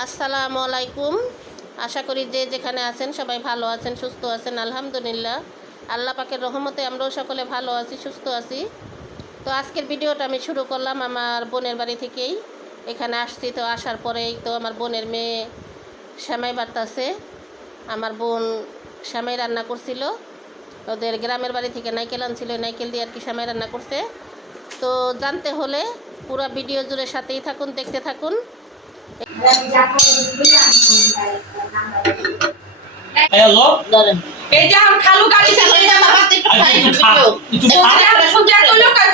আসসালামু আলাইকুম। আশা করি যে যেখানে আছেন সবাই ভালো আছেন, সুস্থ আছেন। আলহামদুলিল্লাহ, আল্লাহ পাকের রহমতে আমরাও সকলে ভালো আছি, সুস্থ আছি। তো আজকের ভিডিওটা আমি শুরু করলাম আমার বোনের বাড়ি থেকেই। এখানে আসছি, তো আসার পরেই তো আমার বোনের মেয়ে সেমাই বাটতাছে। আমার বোন সেমাই রান্না করছিল, ওদের গ্রামের বাড়ি থেকে নাইকেল আনছিল, নাইকেল দিয়ে আর কি সেমাই রান্না করছে। তো জানতে হলে পুরো ভিডিও জুড়ে সাথেই থাকুন, দেখতে থাকুন।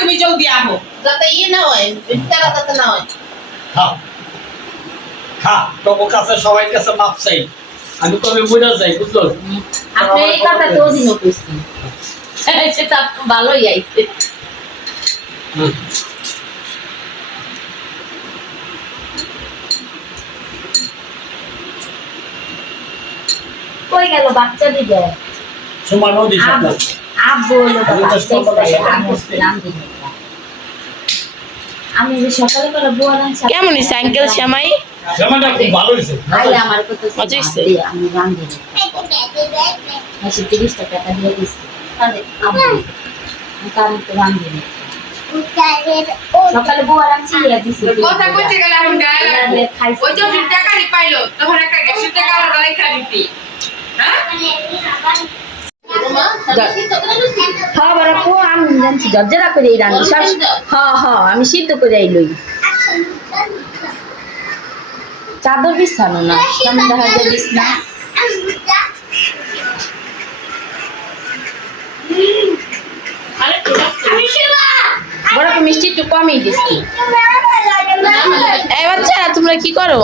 তুমি জলদি আহো যাতে না হয়, যাতে না হয়। সবাই কাছে মাপ চাই, আমি কবে বুঝা যাই, বুঝলো? আপনি এই কথা তো দিনও কইছেন, সেটা ভালোই আইছে। কই গেল বাচ্চা দিবে? সমান নদী সাথে আব্বু হলো আমি যে সকালে করে বুয়া রান্না কেমন হইছে আঙ্কেল সেমাই? সেমানটা খুব ভালো হয়েছে। ভাই আমার কত মজা হইছে? আমি রান্ধি না 30 টাকা দিয়ে দিছি আব্বু আমি তো রান্ধি না সকালে বুয়া রান্না ছিলিয়া দিছি কথা কইতে গেলে এখন গায়ে লাগবে ওই তো টাকারই পাইলো তখন একটা গ্যাসের টাকা আলাদা রেখা দিতি হ্যাঁ হ্যাঁ বারাপু আমি জানছি জর্জরা করে রান্না সব হ্যাঁ আমি সিদ্ধ করে লই চাদর বিছানো না কেমন দেখা যায় বিছনা বড় মিষ্টি একটু কমই দিচ্ছি। এই বাচ্চা তোমরা কি করো?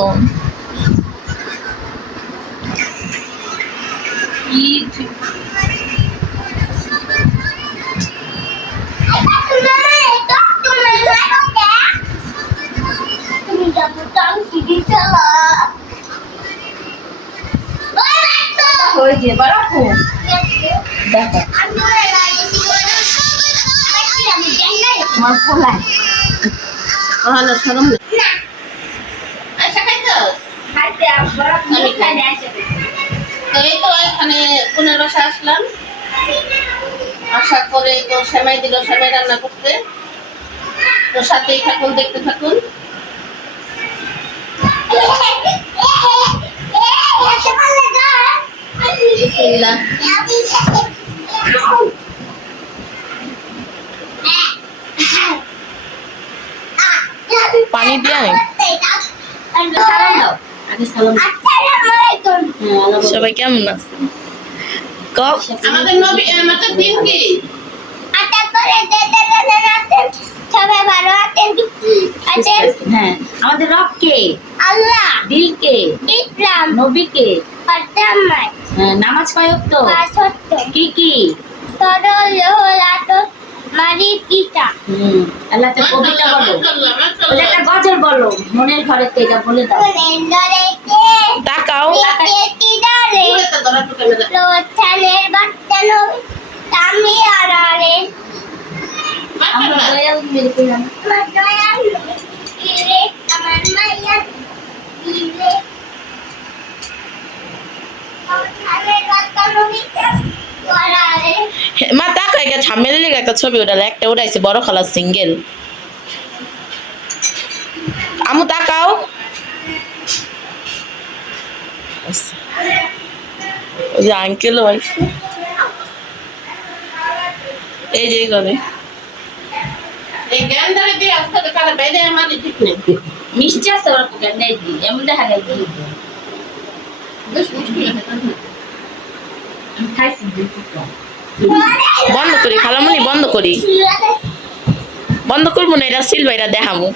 ওই যে বারাপু দেখো আমার পোলায় না শরম নেই। তো এই তো এখানে বোনের বাসায় আসলাম, আসার পরে তো সেমাই দিল, সেমাই রান্না করতে। তো সাথেই থাকুন, দেখতে থাকুন। বিসমিল্লাহ। পানি দিয়ে সবাই কেমন আছে? আমাদের নবী আমাদের দিন কি হ্যাঁ আমাদের রবকে আল্লাহ, দিলকে ইসলাম, নবীকে নামাজ কয়ক তো কি কি আল্লাহ কবিতা বলো, একটা গজল বলো মনের ঘরে এটা বলে দাও। তাকাও আমরা দয়াল মেরে কইলাম মা তাকাই গে ঝামেলা লেগে একটা ছবি উঠালে, একটা উঠাইছে বড় খালার সিঙ্গেল। আমু তাকাও। ওই যে আঙ্কেল এই যে করে মিষ্টি আছে ওরা পোকা নেই এমন দেখা যায় খাইছি বন্ধ করি খালামুনি, বন্ধ করি, বন্ধ করবো না, এটা সিলভাইরা দেখামু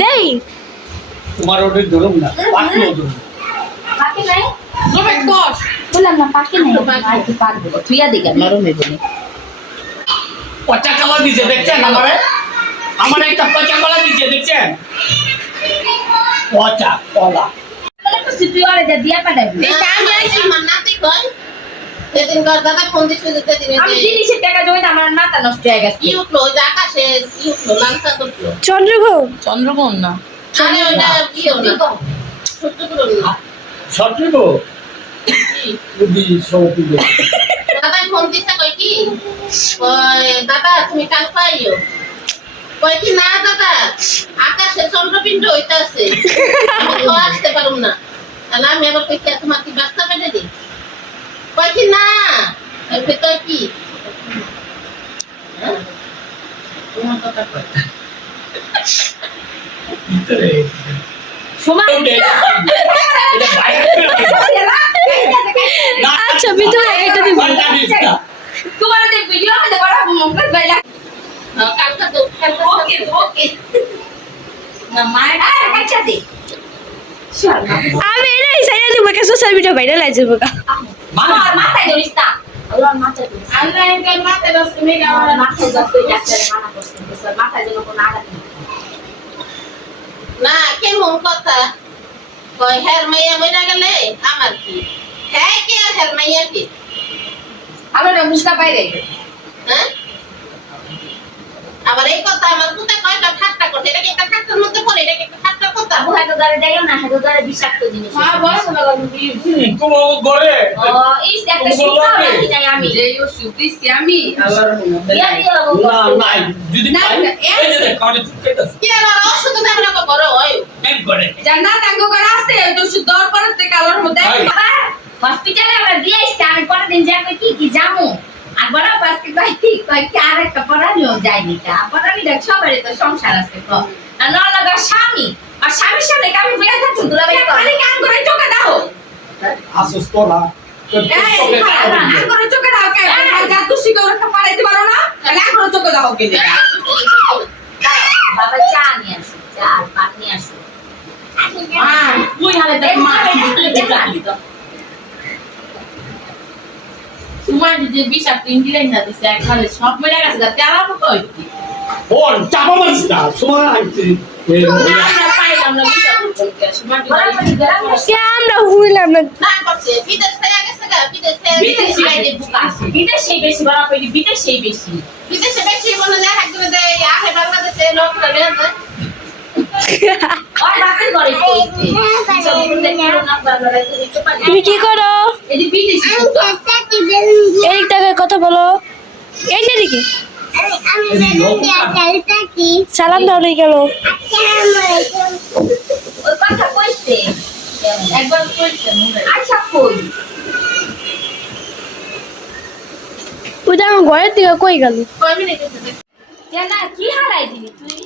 দেই। তোমার ওটা ধরুন না, পাকলো ধরুন। পাকে নাই তবে কস বললাম না পাকে নাই আইতে পারবো তুইয়া দিগা নরম হইব না পচা কলা দিছে দেখছেন আমারে? আমার একটা পচা কলা দিছে দেখছেন? পচা কলা। সিটি ওরে দিয়া পাঠাবি এটা আমি আইছি আমার নাতি কই সেদিন কর দাদা ফোন দিছিল সেদিন আমি জিনিসের টাকা জমিতে আমার মাথা নষ্ট হয়ে গেছে কি উঠলো ওই যে আকাশে কি উঠলো লালসা উঠলো চন্দ্রগ্রহণ না আরে ওইটা কি হলো ছোট্ট করে না সঠিক যদি সঠিক দাদা ফোন দিছে কই কি কই দাদা তুমি কাল পাইও কই কি না দাদা আকাশে চন্দ্রবিন্দু হইতাছে আমি তো আসতে পারুম না তাহলে আমি আবার কই তোমার কি বাচ্চা পেটে দি কই কি না এতে তো কি হ্যাঁ তোমার কথা কই ভিতরে সময় আচ্ছা ভিতরে এটা দিব তোমার যে ভিডিও আমাদের বড় মুখে বাইলা কালকা তো ওকে ওকে না মায়ের কাছে দে আমি এটাই সাইডে দিব কে সোশ্যাল মিডিয়া ভাইরাল হয়ে যাবে আমার মাথায় ধরিস না আল্লাহর মাথায় ধরিস আল্লাহ এর মাথায় রস তুমি আমার গাওয়া মাথায় ধরতে ডাক্তার মানা করছে মাথায় যেন কোনো আঘাত না না কেমন কথা কই হের মাইয়া মইরা গেলে আমার কি হ্যাঁ কি আর হের মাইয়া কি আমরা মুস্তা বাইরে হ্যাঁ আবার এই কথা আমার কুতে কয়টা ঠাট্টা করছে এটা কি একটা ঠাট্টার মধ্যে পড়ে এটা কি একটা ঠাট্টার কথা আবু হাতে ধরে যাইও না হাতে ধরে বিষাক্ত জিনিস হ্যাঁ বয়স হলো তোমার ঘরে ও এই একটা সুতা রাখি নাই আমি যে ওষুধ দিছি আমি আল্লাহর রহমতে দিয়া দিয়া না নাই যদি না, পাই না, এই যে কানে চুকাইতাছে কি আর ওষুধ দেব না বড় হয় এক করে জান্নাত আঙ্গো করে আছে ওই ওষুধ দেওয়ার পর থেকে আল্লাহর রহমতে বাবা হসপিটালে আমরা দিয়ে আসছি আমি পরের দিন যাবো কি জামু আর বড় পাশে কই কি আর একটা পড়ানিও যায়নি তা পড়ানি দেখ সবারই তো সংসার আছে তো আর না লাগা স্বামী আর স্বামীর সাথে আমি বিয়ে থাকছি দুলাভাই খালি কান করে চোখে দাও আসুস তোরা এই কান করে চোখে দাও কে যা তুই করে পারাইতে পারো না কান করে চোখে দাও কে বাবা চা নিয়ে আসো চা আর পান নিয়ে আসো তুই হালে দেখ মা তোমার যে বিষাক্ত ইঞ্জিন না দিছে একবারে সব মেরে গেছে তেরা মতো হইছে বল চাপা মারিস না সময় আইছে আমরা পাইলাম না বিষাক্ত সময় কে আমরা হইলাম না না করছে বিদেশ থেকে গেছে গা বিদেশ থেকে বিদেশি বাইরে বুকা আছে বিদেশেই বেশি বড় পেটি বিদেশেই বেশি বিদেশে বেশি মনে যায় একদম যে আহে বাংলাদেশে লোকরা নিয়ে যায় আর বাকি করে কইছে তুমি কি করো এই যে বিদেশি এদিক থেকে কথা বলো এই দিকে সালাম দাও নাই গেল ওই কথা কইছে একবার কইছে মুরে আচ্ছা কই ওটা আমার ঘরের থেকে কই গেল কয় মিনিট হইছে জানা কি হারাই দিলি তুই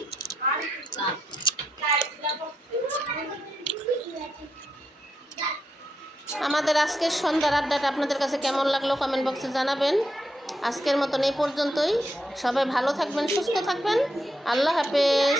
আমাদের আজকের সন্ধ্যার আড্ডাটা আপনাদের কাছে কেমন লাগলো কমেন্ট বক্সে জানাবেন আজকের মতন এই পর্যন্তই সবাই ভালো থাকবেন সুস্থ থাকবেন আল্লাহ হাফেজ